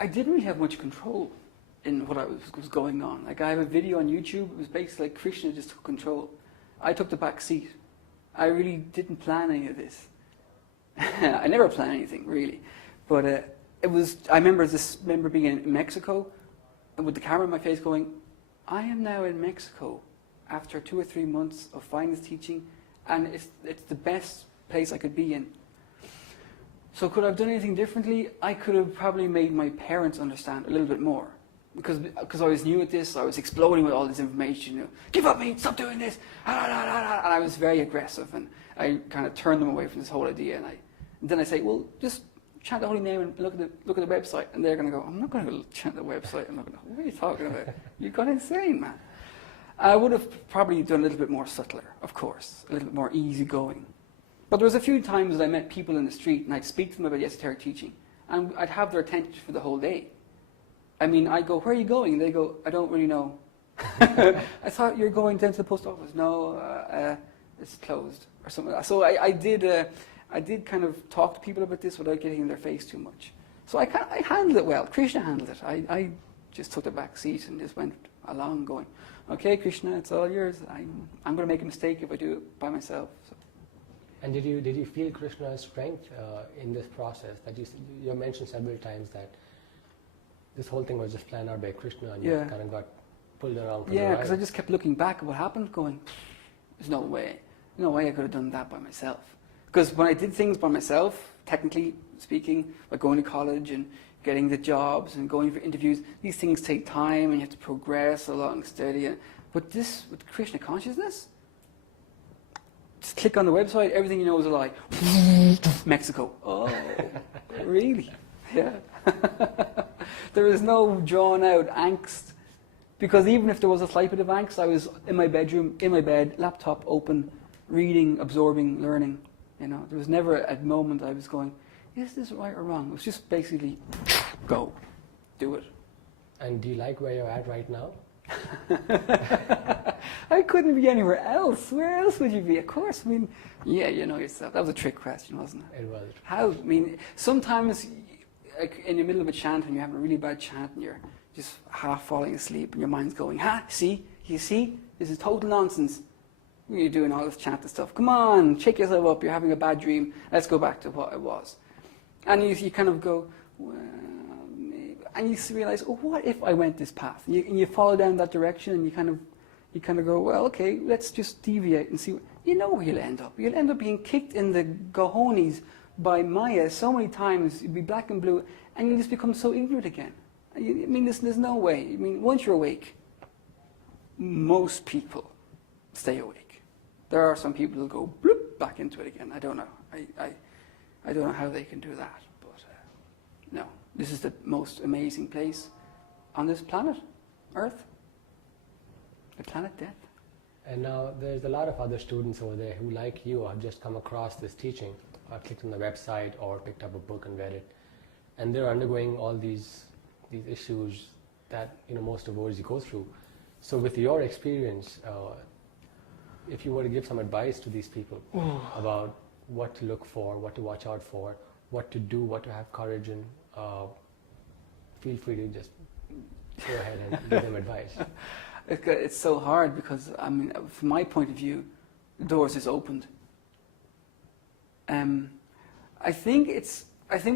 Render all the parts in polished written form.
I didn't really have much control in what was going on. Like, I have a video on YouTube. It was basically like Krishna just took control. I took the back seat. I really didn't plan any of this. I never plan anything, really. But it was. I remember being in Mexico, and with the camera in my face, going, "I am now in Mexico after 2 or 3 months of finding this teaching, and it's the best place I could be in." So could I have done anything differently? I could have probably made my parents understand a little bit more. Because I was new at this, I was exploding with all this information. You know, give up, mate, stop doing this. And I was very aggressive, and I kind of turned them away from this whole idea. And then I say, well, just chant the holy name and look at the website. And they're going to go, I'm not going to chant the website. I'm not going to, what are you talking about? You've gone insane, man. I would have probably done a little bit more subtler, of course, a little bit more easygoing. But there was a few times that I met people in the street, and I'd speak to them about the esoteric teaching, and I'd have their attention for the whole day. I mean, I go, where are you going? And they go, I don't really know. I thought you were going down to the post office. No, it's closed or something. So I did kind of talk to people about this without getting in their face too much. So I handled it well. Krishna handled it. I just took the back seat and just went along going, okay, Krishna, it's all yours. I'm going to make a mistake if I do it by myself. So. And did you feel Krishna's strength in this process? That you mentioned several times that this whole thing was just planned out by Krishna, and you kind of got pulled around. Yeah, because I just kept looking back at what happened, going, "There's no way I could have done that by myself." Because when I did things by myself, technically speaking, like going to college and getting the jobs and going for interviews, these things take time, and you have to progress along steady. But this, with Krishna consciousness, just click on the website, everything you know is a lie. Mexico. Oh, really? Yeah. There is no drawn out angst, because even if there was a slight bit of angst, I was in my bedroom, in my bed, laptop open, reading, absorbing, learning. You know, there was never a moment I was going, is this right or wrong? It was just basically, go, do it. And do you like where you're at right now? I couldn't be anywhere else. Where else would you be? Of course, I mean, yeah, you know yourself. That was a trick question, wasn't it? It was. How? I mean, sometimes like in the middle of a chant and you're having a really bad chant and you're just half falling asleep and your mind's going, you see, this is total nonsense. You're doing all this chanting stuff. Come on, shake yourself up. You're having a bad dream. Let's go back to what it was. And you kind of go, well, maybe. And you realize, oh, what if I went this path? And you follow down that direction, and you kind of go, well, okay, let's just deviate and see. You know where you'll end up. You'll end up being kicked in the cojones by Maya so many times. You'll be black and blue, and you'll just become so ignorant again. I mean, there's no way. I mean, once you're awake, most people stay awake. There are some people who go bloop back into it again. I don't know. I don't know how they can do that. But no, this is the most amazing place on this planet, Earth. The planet Death. And now there's a lot of other students over there who, like you, have just come across this teaching, or clicked on the website, or picked up a book and read it, and they're undergoing all these issues that most of us go through. So, with your experience, if you were to give some advice to these people about what to look for, what to watch out for, what to do, what to have courage in, feel free to just go ahead and give them advice. It's so hard because, I mean, from my point of view, the doors is opened. I think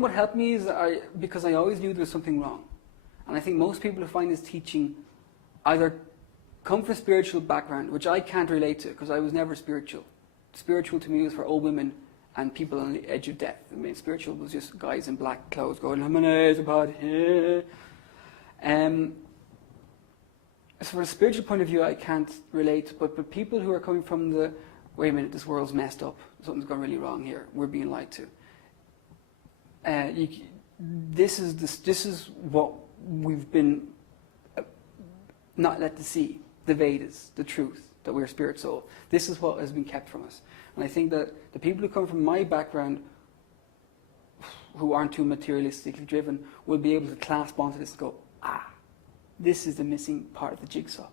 what helped me is because I always knew there was something wrong. And I think most people who find this teaching either come from a spiritual background, which I can't relate to because I was never spiritual. Spiritual to me was for old women and people on the edge of death. I mean, spiritual was just guys in black clothes going, so from a spiritual point of view, I can't relate, but people who are coming from the, wait a minute, this world's messed up, something's gone really wrong here, we're being lied to. This is what we've been not let to see, the Vedas, the truth, that we're spirit soul. This is what has been kept from us. And I think that the people who come from my background, who aren't too materialistically driven, will be able to clasp onto this and go, this is the missing part of the jigsaw.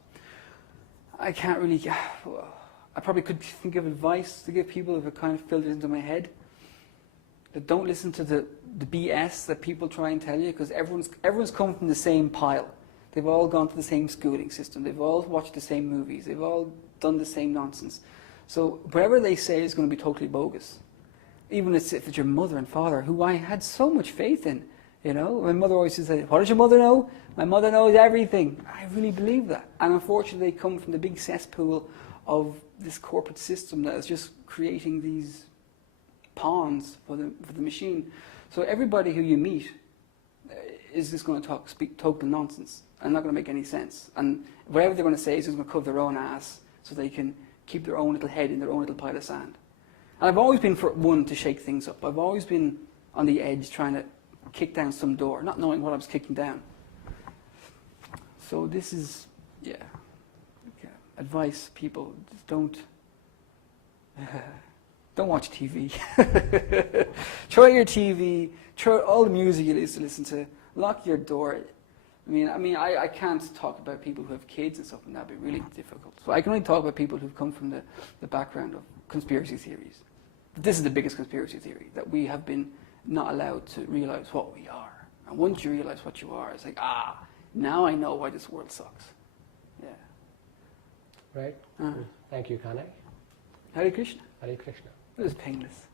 I can't really, I probably could think of advice to give people if it kind of filters into my head. That don't listen to the the BS that people try and tell you, because everyone's come from the same pile. They've all gone to the same schooling system. They've all watched the same movies. They've all done the same nonsense. So whatever they say is going to be totally bogus. Even if it's your mother and father, who I had so much faith in. You know, my mother always said, "What does your mother know?" My mother knows everything. I really believe that. And unfortunately, they come from the big cesspool of this corporate system that is just creating these pawns for the machine. So everybody who you meet is just going to speak total nonsense and not going to make any sense. And whatever they're going to say is just going to cover their own ass so they can keep their own little head in their own little pile of sand. And I've always been for one to shake things up. I've always been on the edge trying to kick down some door, not knowing what I was kicking down. So this is, advice, people, just don't watch TV. Throw your TV, throw all the music you used to listen to, lock your door. I can't talk about people who have kids and stuff, and that'd be really difficult. So I can only talk about people who've come from the background of conspiracy theories. But this is the biggest conspiracy theory, that we have been not allowed to realize what we are. And once you realize what you are, it's like, now I know why this world sucks. Yeah. Right. Thank you, Kanai. Hare Krishna. Hare Krishna. It was painless.